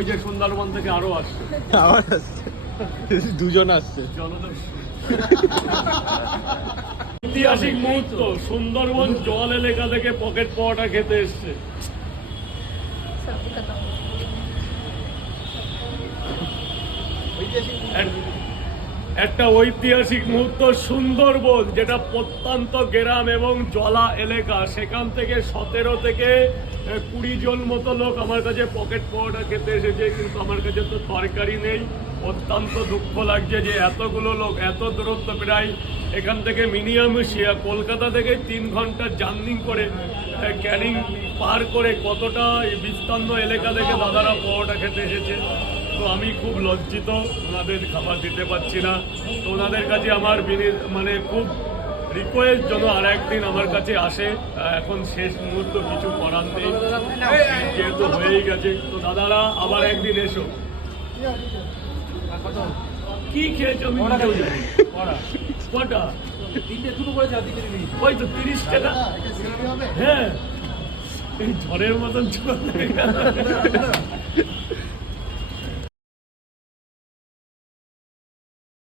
ওই যে সুন্দরবন থেকে আরও আসছে। আবার আসছে। দুজন আসছে। ঐতিহাসিক মুহূর্ত সুন্দরবন জল এলাকা থেকে পকেট পাওয়াটা খেতে এসছে। ঐতিহাসিক একটা ঐতিহাসিক মুহূর্ত সুন্দরবন, যেটা প্রত্যন্ত গ্রাম এবং জলা এলাকা। সেখান থেকে সতেরো থেকে কুড়ি জন মতো লোক আমার কাছে পকেট পাওয়াটা খেতে এসেছে, কিন্তু আমার কাছে তো তরকারি নেই। অত্যন্ত দুঃখ লাগছে যে এতগুলো লোক, এত দূরত্ব প্রায় এখান থেকে মিনিমাম কলকাতা থেকে তিন ঘণ্টা জার্নিং করে ক্যানিং পার করে কতটা বিস্তান্ন এলাকা থেকে দাদারা পাওয়াটা খেতে এসেছে। তো আমি খুব লজ্জিত ওনাদের খাবার দিতে পারছি না। তো ওনাদের কাছে আমার বিনি- মানে খুব রিকোয়েস্ট যেন আর একদিন আমার কাছে আসে। এখন শেষ মুহূর্ত কিছু করার নেই। যেহেতু হয়েই গেছে। তো দাদারা আবার একদিন এসো। কি খেয়েছো? আমি। কটা ওই তো তিরিশ টাকা। হ্যাঁ। এই ঝড়ের মতন চলে।